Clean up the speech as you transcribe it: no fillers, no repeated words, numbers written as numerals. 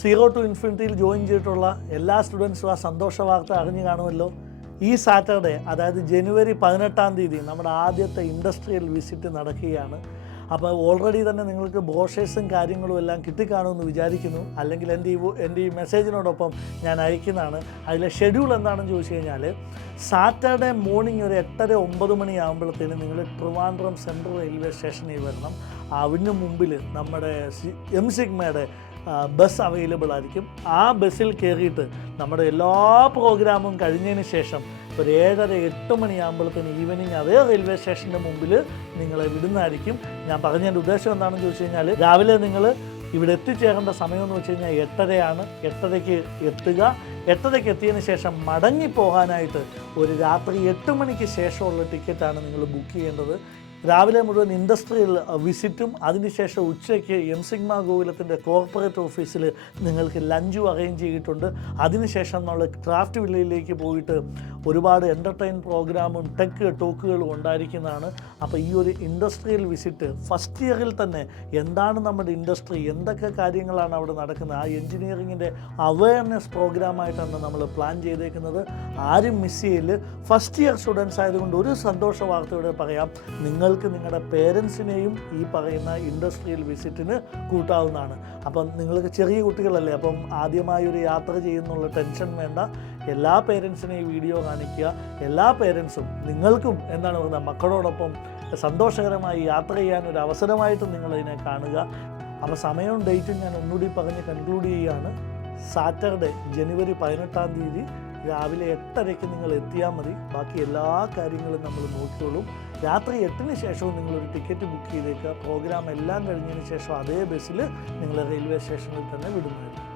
Zero to ഇൻഫിനിറ്റിയിൽ join ചെയ്തിട്ടുള്ള എല്ലാ സ്റ്റുഡൻസും ആ സന്തോഷ വാർത്ത അറിഞ്ഞു കാണുമല്ലോ. ഈ സാറ്റർഡേ, അതായത് ജനുവരി 18 നമ്മുടെ ആദ്യത്തെ ഇൻഡസ്ട്രിയൽ വിസിറ്റ് നടക്കുകയാണ്. അപ്പോൾ ഓൾറെഡി തന്നെ നിങ്ങൾക്ക് ബ്രോഷേഴ്സും കാര്യങ്ങളും എല്ലാം കിട്ടിക്കാണുമെന്ന് വിചാരിക്കുന്നു. അല്ലെങ്കിൽ എൻ്റെ ഈ മെസ്സേജിനോടൊപ്പം ഞാൻ അയക്കുന്നതാണ്. അതിലെ ഷെഡ്യൂൾ എന്താണെന്ന് ചോദിച്ചു കഴിഞ്ഞാൽ, സാറ്റർഡേ മോർണിംഗ് ഒരു 8-9 മണിയാകുമ്പോഴത്തേനും നിങ്ങൾ ട്രിവാൻഡ്രം സെൻട്രൽ റെയിൽവേ സ്റ്റേഷനിൽ വരണം. അതിന് മുമ്പിൽ നമ്മുടെ എം സിഗ്മയുടെ ബസ് അവൈലബിൾ ആയിരിക്കും. ആ ബസ്സിൽ കയറിയിട്ട് നമ്മുടെ എല്ലാ പ്രോഗ്രാമും കഴിഞ്ഞതിന് ശേഷം ഒരു 7-8 മണിയാകുമ്പോഴത്തേന് ഈവനിങ് അതേ റെയിൽവേ സ്റ്റേഷൻ്റെ മുമ്പിൽ നിങ്ങളെ വിടുന്നതായിരിക്കും. ഞാൻ പറഞ്ഞതിൻ്റെ ഉദ്ദേശം എന്താണെന്ന് ചോദിച്ചു കഴിഞ്ഞാൽ, രാവിലെ നിങ്ങൾ ഇവിടെ എത്തിച്ചേരേണ്ട സമയമെന്ന് വെച്ച് കഴിഞ്ഞാൽ 8:30 8:30 എത്തുക. 8:30 എത്തിയതിന് ശേഷം മടങ്ങിപ്പോകാനായിട്ട് ഒരു രാത്രി 8 മണിക്ക് ശേഷമുള്ള ടിക്കറ്റാണ് നിങ്ങൾ ബുക്ക് ചെയ്യേണ്ടത്. രാവിലെ മുഴുവൻ ഇൻഡസ്ട്രിയൽ വിസിറ്റും അതിനുശേഷം ഉച്ചയ്ക്ക് എം സിഗ്മ ഗോകുലത്തിൻ്റെ കോർപ്പറേറ്റ് ഓഫീസിൽ നിങ്ങൾക്ക് ലഞ്ചും അറേഞ്ച് ചെയ്തിട്ടുണ്ട്. അതിനുശേഷം നമ്മൾ ക്രാഫ്റ്റ് വില്ലയിലേക്ക് പോയിട്ട് ഒരുപാട് എൻ്റർടൈൻ പ്രോഗ്രാമും ടെക് ടോക്കുകളും ഉണ്ടായിരിക്കുന്നതാണ്. അപ്പോൾ ഈ ഒരു ഇൻഡസ്ട്രിയൽ വിസിറ്റ് ഫസ്റ്റ് ഇയറിൽ തന്നെ എന്താണ് നമ്മുടെ ഇൻഡസ്ട്രി, എന്തൊക്കെ കാര്യങ്ങളാണ് അവിടെ നടക്കുന്നത്, ആ എൻജിനീയറിങ്ങിൻ്റെ അവയർനെസ് പ്രോഗ്രാമായിട്ടാണ് നമ്മൾ പ്ലാൻ ചെയ്തേക്കുന്നത്. ആരും മിസ് ചെയ്യില്ല. ഫസ്റ്റ് ഇയർ സ്റ്റുഡൻസ് ആയതുകൊണ്ട് ഒരു സന്തോഷ വാർത്തയോടെ പറയാം, നിങ്ങൾക്ക് നിങ്ങളുടെ പേരൻസിനെയും ഈ പറയുന്ന ഇൻഡസ്ട്രിയൽ വിസിറ്റിന് കൂട്ടാവുന്നതാണ്. അപ്പം നിങ്ങൾക്ക് ചെറിയ കുട്ടികളല്ലേ, അപ്പം ആദ്യമായൊരു യാത്ര ചെയ്യുന്നുള്ള ടെൻഷൻ വേണ്ട. എല്ലാ പേരൻസിനെയും വീഡിയോ കാണിക്കുക. എല്ലാ പേരൻസും നിങ്ങൾക്കും എന്താണ് പറയുന്നത്, മക്കളോടൊപ്പം സന്തോഷകരമായി യാത്ര ചെയ്യാൻ ഒരു അവസരമായിട്ട് നിങ്ങളതിനെ കാണുക. അപ്പോൾ സമയവും ഡേറ്റും ഞാൻ ഒന്നുകൂടി പറഞ്ഞ് കൺക്ലൂഡ് ചെയ്യുകയാണ്. സാറ്റർഡേ ജനുവരി 18 രാവിലെ 8:30 നിങ്ങൾ എത്തിയാൽ മതി. ബാക്കി എല്ലാ കാര്യങ്ങളും നമ്മൾ നോക്കിക്കോളും. രാത്രി 8-ന് ശേഷവും നിങ്ങളൊരു ടിക്കറ്റ് ബുക്ക് ചെയ്തേക്കുക. പ്രോഗ്രാം എല്ലാം കഴിഞ്ഞതിന് ശേഷം അതേ ബസ്സിൽ നിങ്ങൾ റെയിൽവേ സ്റ്റേഷനിൽ തന്നെ വിടുന്നതായിരിക്കും.